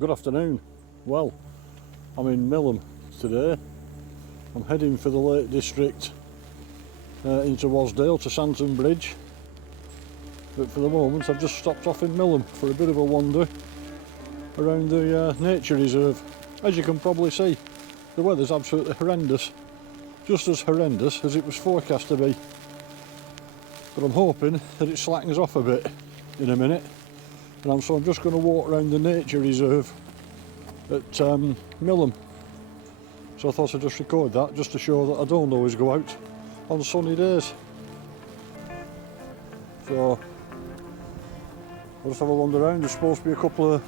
Good afternoon. Well, I'm in Millom today. I'm heading for the Lake District into Wasdale to Santon Bridge, but for the moment I've just stopped off in Millom for a bit of a wander around the nature reserve. As you can probably see, the weather's absolutely horrendous, just as horrendous as it was forecast to be, but I'm hoping that it slackens off a bit in a minute. And so I'm just going to walk around the nature reserve at Millom. So I thought I'd just record that, just to show that I don't always go out on sunny days. So I'll just have a wander around. There's supposed to be a couple of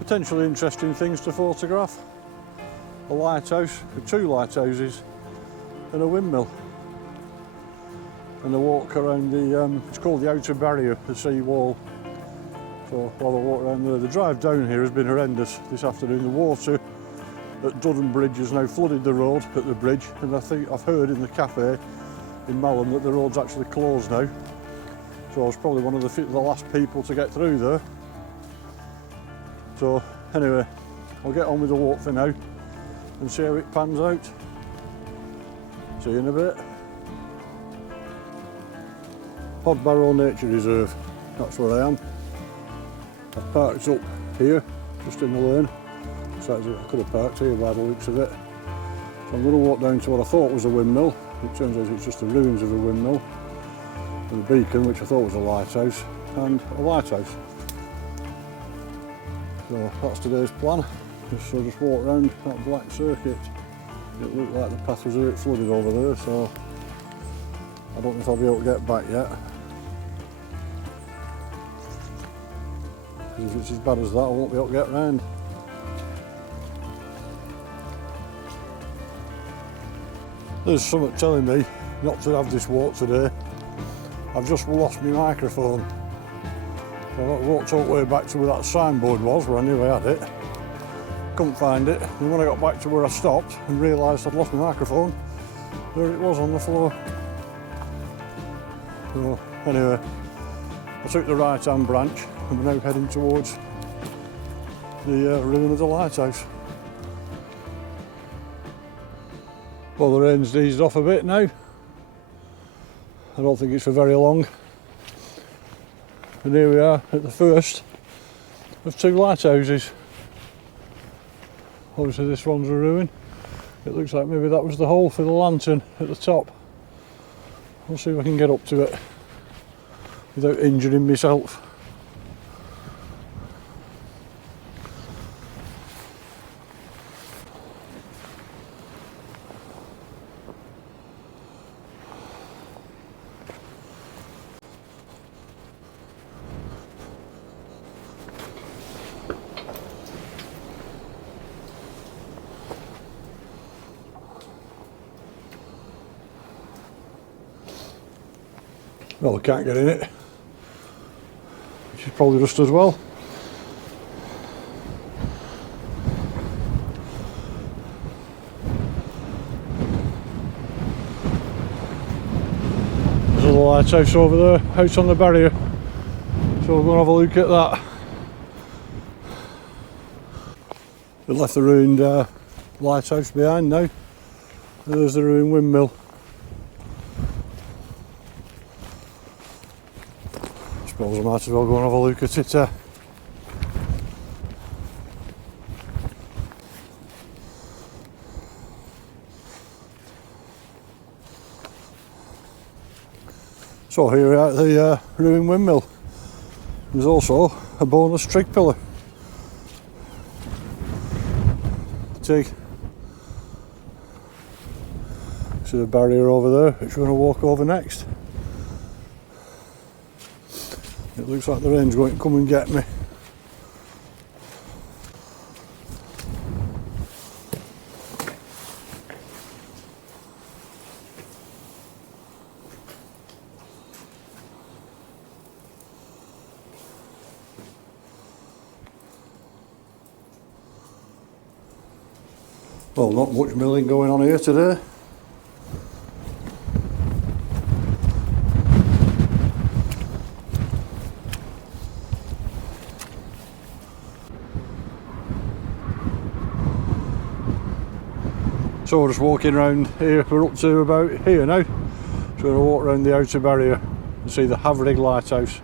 potentially interesting things to photograph. A lighthouse, two lighthouses and a windmill. And a walk around the, it's called the outer barrier, the sea wall. So while I walk around there, the drive down here has been horrendous this afternoon. The water at Dudden Bridge has now flooded the road at the bridge, and I think I've heard in the cafe in Millom that the road's actually closed now. So I was probably one of the last people to get through there. So anyway, I'll get on with the walk for now and see how it pans out. See you in a bit. Hodbarrow Nature Reserve, that's where I am. I've parked up here, just in the lane. So I could have parked here by the looks of it. So I'm going to walk down to what I thought was a windmill. It turns out it's just the ruins of a windmill. And a beacon, which I thought was a lighthouse, and a lighthouse. So that's today's plan. So just walk around that black circuit. It looked like the path was a bit flooded over there, so I don't know if I'll be able to get back yet. Because if it's as bad as that, I won't be able to get round. There's something telling me not to have this walk today. I've just lost my microphone. So I walked all the way back to where that signboard was, where I knew I had it. Couldn't find it, and when I got back to where I stopped and realised I'd lost my microphone, there it was on the floor. So anyway, I took the right hand branch and we're now heading towards the ruin of the lighthouse. Well, the rain's eased off a bit now. I don't think it's for very long. And here we are at the first of two lighthouses. Obviously this one's a ruin. It looks like maybe that was the hole for the lantern at the top. I'll see if I can get up to it without injuring myself. Well, I can't get in it, which is probably just as well. There's a lighthouse over there, out on the barrier, so we'll go and have a look at that. We left the ruined lighthouse behind now. There's the ruined windmill. I suppose I might as well go and have a look at it. So here we are at the ruined windmill. There's also a bonus trig pillar. See the barrier over there, which we're going to walk over next. It looks like the rain's going to come and get me. Well, not much milling going on here today. So we're just walking around here, we're up to about here now. So we're going to walk around the outer barrier and see the Hodbarrow Lighthouse.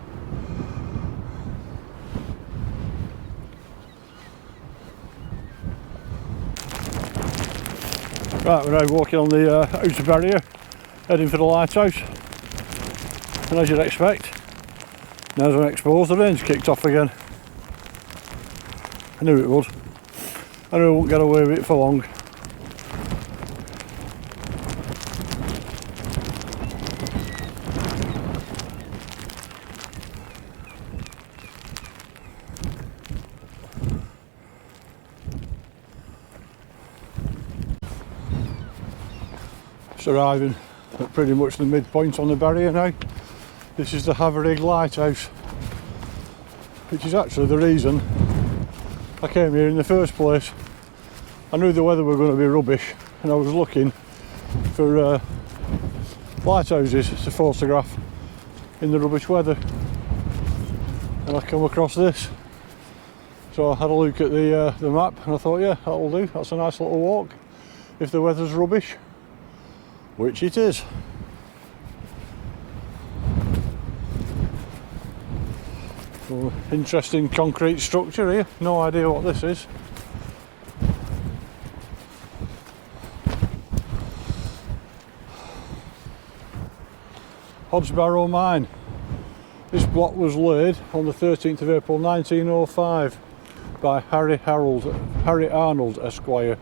Right, we're now walking on the outer barrier, heading for the lighthouse. And as you'd expect, now's when exposed, the rain's kicked off again. I knew it would. I knew I wouldn't get away with it for long. It's arriving at pretty much the midpoint on the barrier now. This is the Hodbarrow Lighthouse, which is actually the reason I came here in the first place. I knew the weather was going to be rubbish and I was looking for lighthouses to photograph in the rubbish weather, and I come across this. So I had a look at the map and I thought, yeah, that'll do, that's a nice little walk if the weather's rubbish, which it is. So, interesting concrete structure here, no idea what this is. Hodbarrow mine. This block was laid on the 13th of April 1905 by Harry Arnold Esquire.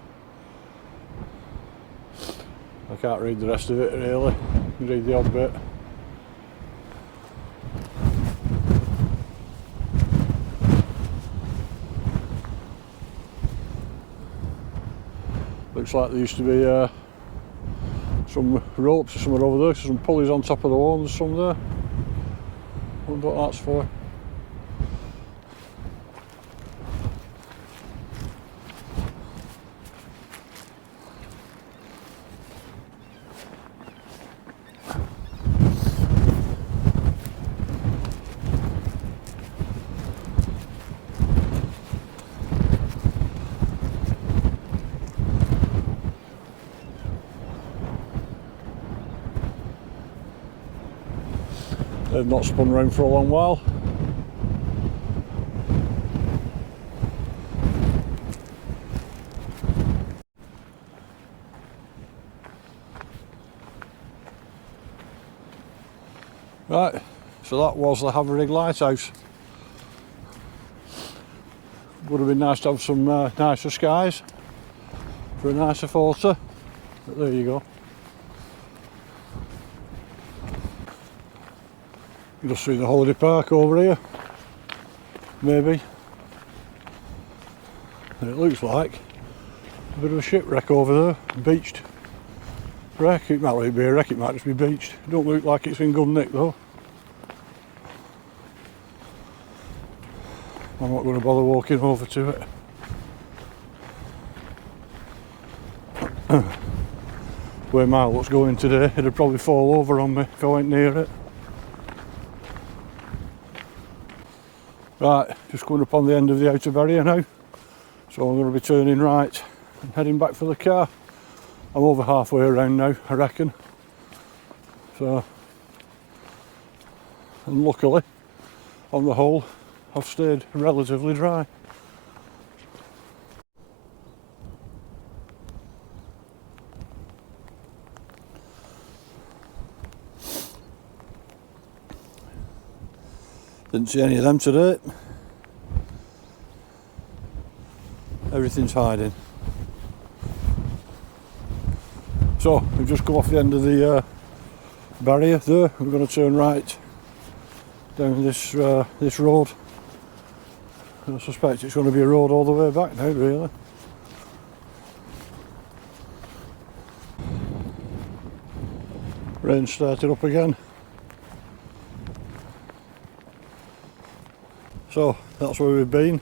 I can't read the rest of it really, I can read the odd bit. Looks like there used to be some ropes or somewhere over there, some pulleys on top of the wall, and there's some there. Wonder what that's for. They've not spun around for a long while. Right, so that was the Hodbarrow Lighthouse. Would have been nice to have some nicer skies for a nicer photo, but there you go. You just see the holiday park over here, maybe. And it looks like a bit of a shipwreck over there, beached wreck. It might not be a wreck, it might just be beached. It don't look like it's in good nick though. I'm not going to bother walking over to it. Where my luck's going today, it'd probably fall over on me if I went near it. Right, just coming up on the end of the outer barrier now, so I'm going to be turning right and heading back for the car. I'm over halfway around now, I reckon. So, and luckily, on the whole, I've stayed relatively dry. Didn't see any of them today. Everything's hiding. So we've just come off the end of the barrier there. We're going to turn right down this this road. I suspect it's going to be a road all the way back now, really. Rain started up again. So that's where we've been. You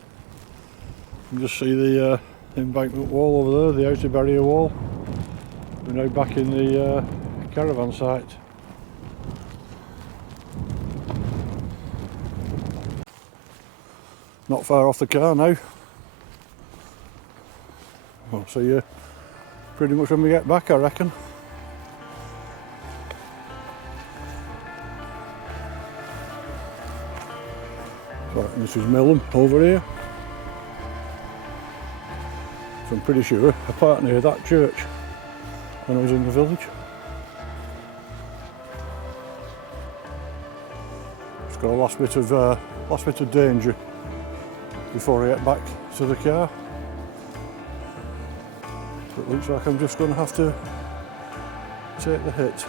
can just see the embankment wall over there, the outer barrier wall. We're now back in the caravan site. Not far off the car now. I'll see you pretty much when we get back, I reckon. So, and this is Millom over here. So I'm pretty sure I parked near that church when I was in the village. Just got a last bit of danger before I get back to the car. It looks like I'm just going to have to take the hit.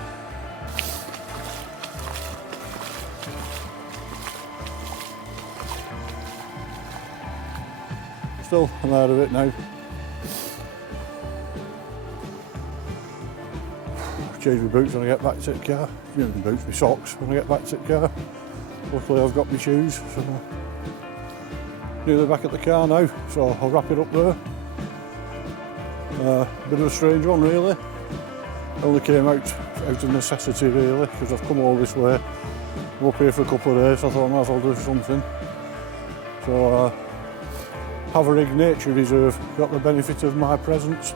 Still, I'm out of it now. Change my boots when I get back to the car. You know, my boots, my socks when I get back to the car. Luckily I've got my shoes, so nearly back at the car now, so I'll wrap it up there. Bit of a strange one really. Only came out of necessity really, because I've come all this way. I'm up here for a couple of days, so I thought I might as well do something. So Hodbarrow Nature Reserve got the benefit of my presence.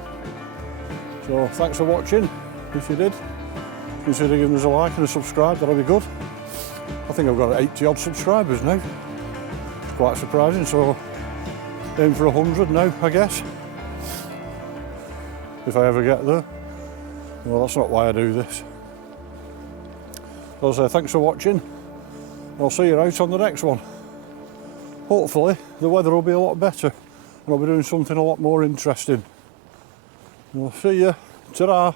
So thanks for watching. If you did, consider giving us a like and a subscribe, that'll be good. I think I've got 80 odd subscribers now. It's quite surprising, so aim for 100 now, I guess. If I ever get there. Well, that's not why I do this. So I'll say thanks for watching. I'll see you out on the next one. Hopefully the weather will be a lot better and I'll be doing something a lot more interesting. I'll see you. Ta-ra.